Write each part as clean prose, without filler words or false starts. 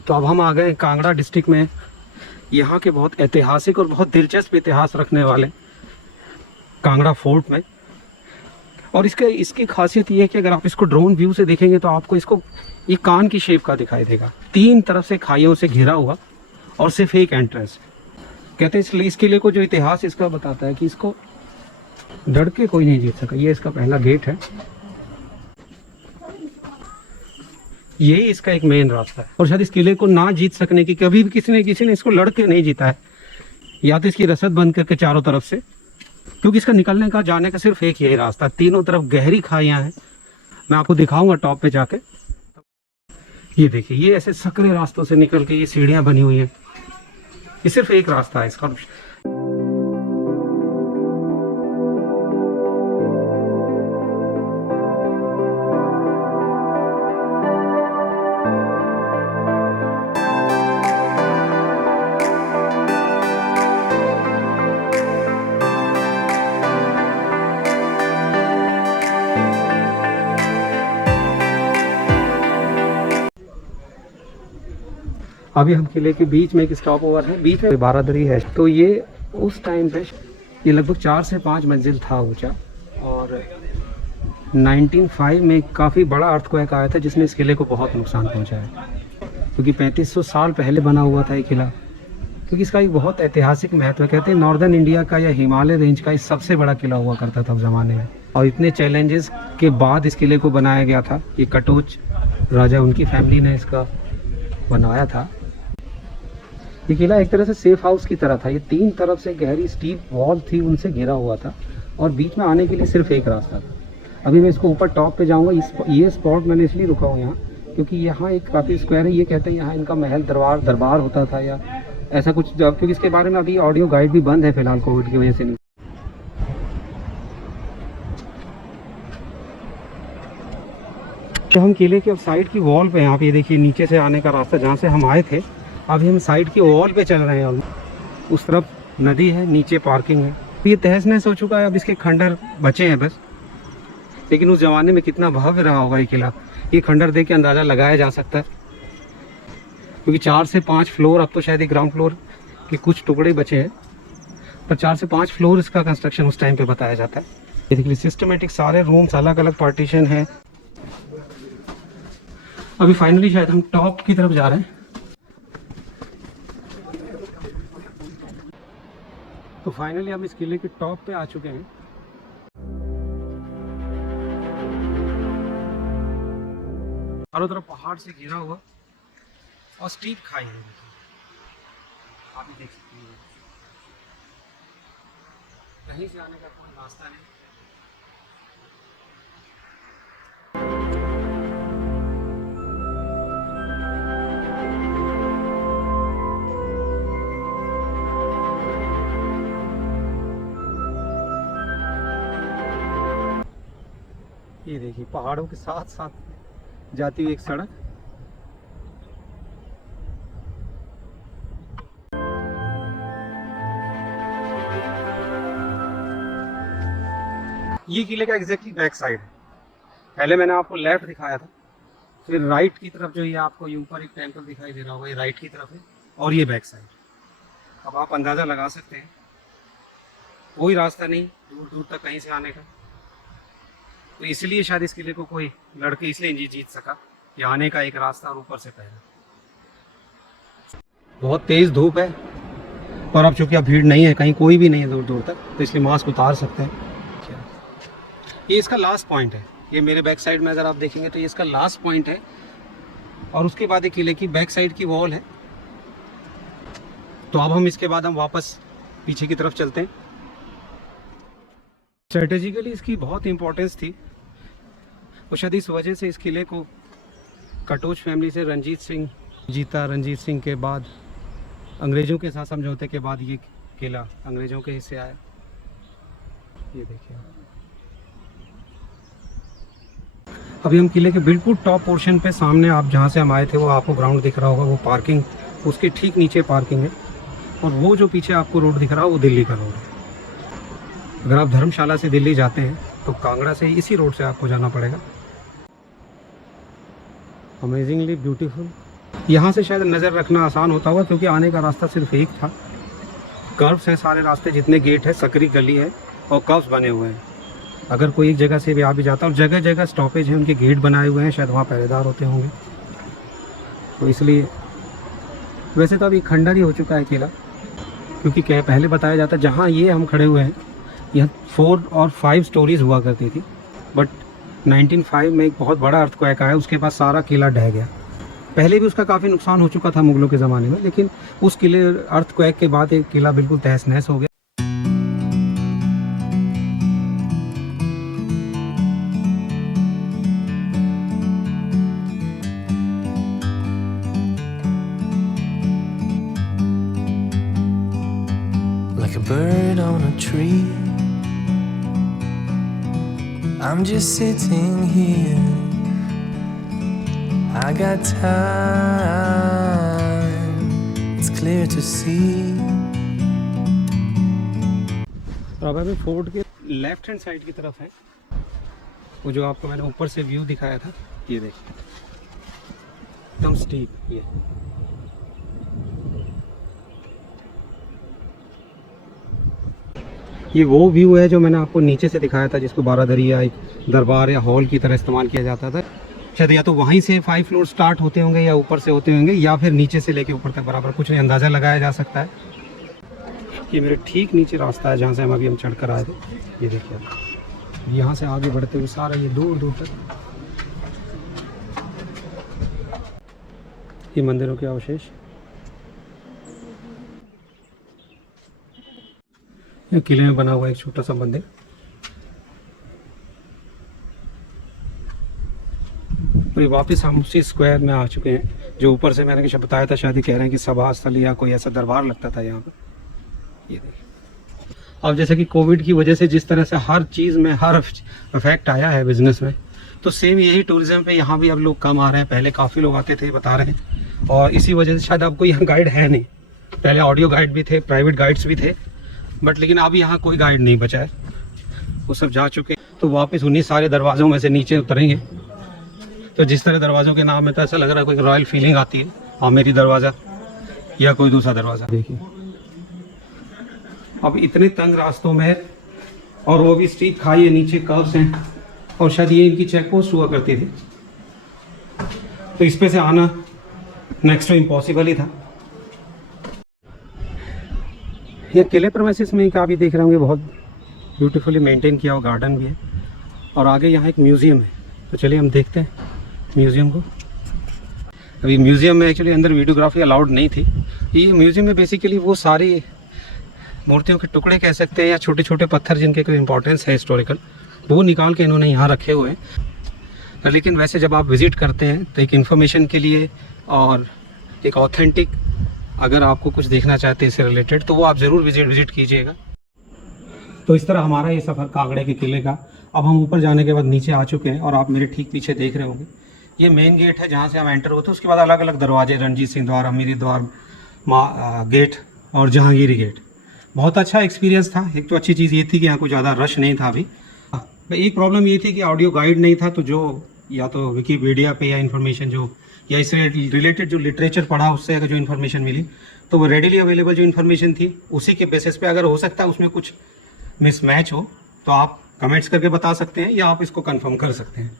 तो अब हम आ गए कांगड़ा डिस्ट्रिक्ट में, यहाँ के बहुत ऐतिहासिक और बहुत दिलचस्प इतिहास रखने वाले कांगड़ा फोर्ट में। और इसकी खासियत ये है कि अगर आप इसको ड्रोन व्यू से देखेंगे तो आपको इसको ये कान की शेप का दिखाई देगा, 3 तरफ से खाइयों से घिरा हुआ और सिर्फ एक एंट्रेंस। कहते हैं इसलिए इस किले को जो इतिहास इसका बताता है कि इसको डर के कोई नहीं जीत सका। ये इसका पहला गेट है, यही इसका एक मेन रास्ता है। और शायद इस किले को ना जीत सकने की कभी भी किसी ने इसको लड़ के नहीं जीता है, या तो इसकी रसद बंद करके चारों तरफ से, क्योंकि इसका निकलने का जाने का सिर्फ एक यही रास्ता। तीनों तरफ गहरी खाइयां हैं, मैं आपको दिखाऊंगा टॉप पे जाके। ये देखिए, ये ऐसे सकरे रास्तों से निकल के ये सीढ़ियां बनी हुई हैं। ये सिर्फ एक रास्ता है इसका। अभी हम किले के बीच में एक स्टॉप ओवर है, बीच में बारादरी है। तो ये उस टाइम पे ये लगभग 4 से 5 मंजिल था ऊंचा, और 1905 में काफ़ी बड़ा अर्थक्वेक आया था जिसने इस किले को बहुत नुकसान पहुंचाया, क्योंकि 3500 साल पहले बना हुआ था ये किला। क्योंकि इसका एक बहुत ऐतिहासिक महत्व है। कहते हैं नॉर्दर्न इंडिया का या हिमालय रेंज का सबसे बड़ा किला हुआ करता था उस ज़माने में, और इतने चैलेंजेस के बाद इस किले को बनाया गया था। ये कटोच राजा, उनकी फैमिली ने इसका बनवाया था। ये किला एक तरह से सेफ हाउस की तरह था। ये 3 तरफ से गहरी स्टीप वॉल थी, उनसे घिरा हुआ था, और बीच में आने के लिए सिर्फ एक रास्ता था। अभी मैं इसको ऊपर टॉप पे जाऊंगा। ये स्पॉट मैंने इसलिए रुका हूँ यहाँ, क्योंकि यहाँ एक काफ़ी स्क्वायर है। ये कहते हैं यहाँ इनका महल दरबार होता था या ऐसा कुछ, क्योंकि इसके बारे में अभी ऑडियो गाइड भी बंद है फिलहाल कोविड की वजह से। नहीं तो हम किले के साइड की वॉल पे, यहाँ पे देखिए नीचे से आने का रास्ता जहाँ से हम आए थे, अभी हम साइड की वॉल पे चल रहे हैं। उस तरफ नदी है, नीचे पार्किंग है। ये तहस नहस हो चुका है, अब इसके खंडर बचे हैं बस। लेकिन उस जमाने में कितना भव्य रहा होगा ये किला, ये खंडर देख के अंदाज़ा लगाया जा सकता है। क्योंकि 4 से 5 फ्लोर, अब तो शायद ग्राउंड फ्लोर के कुछ टुकड़े बचे हैं, पर 4 से 5 फ्लोर इसका कंस्ट्रक्शन उस टाइम पे बताया जाता है। ये देखिए सिस्टमेटिक सारे रूम्स, अलग अलग पार्टीशन है। अभी फाइनली शायद हम टॉप की तरफ जा रहे हैं। तो फाइनली हम इस किले के टॉप पे आ चुके हैं। चारों तरफ पहाड़ से घिरा हुआ और स्टीप खाई है, आप भी देख सकते हैं। कहीं से आने का कोई रास्ता नहीं। ये देखिए पहाड़ों के साथ साथ जाती हुई एक सड़क। ये किले का एग्जैक्टली बैक साइड है। पहले मैंने आपको लेफ्ट दिखाया था, फिर राइट की तरफ जो ये आपको ये ऊपर एक टेंपल दिखाई दे रहा होगा, ये राइट की तरफ है, और ये बैक साइड। अब आप अंदाज़ा लगा सकते हैं, कोई रास्ता नहीं दूर दूर तक कहीं से आने का। तो इसलिए शायद इस किले को कोई लड़के इसलिए नहीं जीत सका कि आने का एक रास्ता और ऊपर से पहले। बहुत तेज़ धूप है, और अब चूंकि अब भीड़ नहीं है, कहीं कोई भी नहीं है दूर दूर तक, तो इसलिए मास्क उतार सकते हैं। ये इसका लास्ट पॉइंट है। ये मेरे बैक साइड में अगर आप देखेंगे तो ये इसका लास्ट पॉइंट है, और उसके बाद एक किले की बैक साइड की वॉल है। तो अब हम इसके बाद हम वापस पीछे की तरफ चलते हैं। स्ट्रेटेजिकली इसकी बहुत इंपॉर्टेंस थी और शायद इस वजह से इस किले को कटोच फैमिली से रंजीत सिंह जीता। रंजीत सिंह के बाद अंग्रेज़ों के साथ समझौते के बाद ये किला अंग्रेज़ों के हिस्से आया। ये देखिए अभी हम किले के बिल्कुल टॉप पोर्शन पे सामने आप जहाँ से हम आए थे वो आपको ग्राउंड दिख रहा होगा, वो पार्किंग उसके ठीक नीचे पार्किंग है। और वो जो पीछे आपको रोड दिख रहा है वो दिल्ली का रोड है। अगर आप धर्मशाला से दिल्ली जाते हैं तो कांगड़ा से इसी रोड से आपको जाना पड़ेगा। Amazingly beautiful. यहाँ से शायद नज़र रखना आसान होता होगा क्योंकि आने का रास्ता सिर्फ एक था। कर्व्स है सारे रास्ते, जितने गेट है, सकरी गली है और कर्व्स बने हुए हैं। अगर कोई एक जगह से भी आ भी जाता है और जगह जगह स्टॉपेज है, उनके गेट बनाए हुए हैं, शायद वहाँ पहरेदार होते होंगे, तो इसलिए। वैसे तो अभी खंडर ही हो चुका है किला, क्योंकि क्या पहले बताया जाता है जहाँ ये हम खड़े हुए हैं यहाँ 4 और 5 स्टोरीज हुआ करती थी, बट 1905 में एक बहुत बड़ा अर्थक्वेक आया, उसके बाद सारा किला ढह गया। पहले भी उसका काफ़ी नुकसान हो चुका था मुगलों के ज़माने में, लेकिन उस किले अर्थक्वेक के बाद एक किला बिल्कुल तहस नहस हो गया। Like a bird on a tree, I'm just sitting here. I got time, it's clear to see. अब अभी फोर्ट के लेफ्ट हैंड साइड की तरफ है वो जो आपको मैंने ऊपर से व्यू दिखाया था, ये देखिए एकदम स्टीप। ये वो व्यू है जो मैंने आपको नीचे से दिखाया था, जिसको बारादरी या एक दरबार या हॉल की तरह इस्तेमाल किया जाता था। शायद या तो वहीं से 5 फ्लोर स्टार्ट होते होंगे या ऊपर से होते होंगे, या फिर नीचे से लेके ऊपर तक बराबर कुछ नहीं, अंदाज़ा लगाया जा सकता है। ये मेरे ठीक नीचे रास्ता है जहाँ से हम चढ़ कर आए थे। ये देखिए आप, यहाँ से आगे बढ़ते हुए सारा ये दूर दूर तक ये मंदिरों के अवशेष। ये किले में बना हुआ एक छोटा सा मंदिर। तो ये वापस हम उसी स्क्वायर में आ चुके हैं जो ऊपर से मैंने कुछ बताया था, शायद ही कह रहे हैं कि सभा स्थल या कोई ऐसा दरबार लगता था यहाँ पर। ये देखिए अब जैसे कि कोविड की वजह से जिस तरह से हर चीज़ में हर इफेक्ट आया है बिजनेस में, तो सेम यही टूरिज्म पे यहाँ भी अब लोग कम आ रहे हैं। पहले काफ़ी लोग आते थे, बता रहे हैं, और इसी वजह से शायद आपको यहाँ गाइड है नहीं। पहले ऑडियो गाइड भी थे, प्राइवेट गाइड्स भी थे, बट लेकिन अब यहाँ कोई गाइड नहीं बचा है, वो सब जा चुके। तो वापस उन्हीं सारे दरवाज़ों में से नीचे उतरेंगे। तो जिस तरह दरवाज़ों के नाम है तो ऐसा लग रहा है कोई रॉयल फीलिंग आती है, आमेरी दरवाज़ा या कोई दूसरा दरवाज़ा। देखिए अब इतने तंग रास्तों में, और वो भी स्टीप खाई है, नीचे कर्व्स हैं, और शायद ये इनकी चेक पोस्ट हुआ करती थी, तो इस पे से आना नेक्स्ट टू इम्पॉसिबल ही था। ये किले प्रेमिसेस में आप ये देख रहे होंगे बहुत ब्यूटीफुली मेंटेन किया हुआ गार्डन भी है, और आगे यहाँ एक म्यूज़ियम है। तो चलिए हम देखते हैं म्यूज़ियम को। अभी म्यूज़ियम में एक्चुअली अंदर वीडियोग्राफी अलाउड नहीं थी। ये म्यूज़ियम में बेसिकली वो सारी मूर्तियों के टुकड़े कह सकते हैं या छोटे छोटे पत्थर जिनके कोई इंपॉर्टेंस है हिस्टोरिकल, वो निकाल के इन्होंने यहाँ रखे हुए हैं। लेकिन वैसे जब आप विज़िट करते हैं तो एक इन्फॉर्मेशन के लिए और एक ऑथेंटिक, अगर आपको कुछ देखना चाहते हैं इससे रिलेटेड, तो वो आप ज़रूर विजिट कीजिएगा। तो इस तरह हमारा ये सफ़र कांगड़े के किले का। अब हम ऊपर जाने के बाद नीचे आ चुके हैं, और आप मेरे ठीक पीछे देख रहे होंगे ये मेन गेट है जहाँ से हम एंटर होते हैं। उसके बाद अलग अलग दरवाजे, रणजीत सिंह द्वार, अमीरी द्वार, गेट और जहांगीरी गेट। बहुत अच्छा एक्सपीरियंस था। एक तो अच्छी चीज़ ये थी कि यहाँ कोई ज़्यादा रश नहीं था अभी। एक प्रॉब्लम ये थी कि ऑडियो गाइड नहीं था, तो जो या तो विकीपीडिया पे या इन्फॉर्मेशन जो या इससे रिलेटेड जो लिटरेचर पढ़ा उससे अगर जो इन्फॉर्मेशन मिली, तो वो रेडिली अवेलेबल जो इन्फॉर्मेशन थी उसी के बेसिस पे, अगर हो सकता है उसमें कुछ मिसमैच हो तो आप कमेंट्स करके बता सकते हैं या आप इसको कंफर्म कर सकते हैं।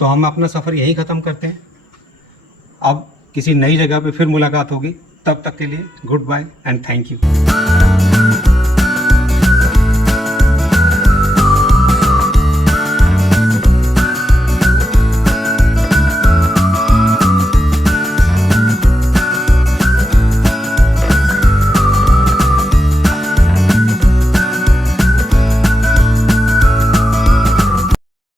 तो हम अपना सफ़र यहीं ख़त्म करते हैं। अब किसी नई जगह पे फिर मुलाकात होगी, तब तक के लिए goodbye and thank you.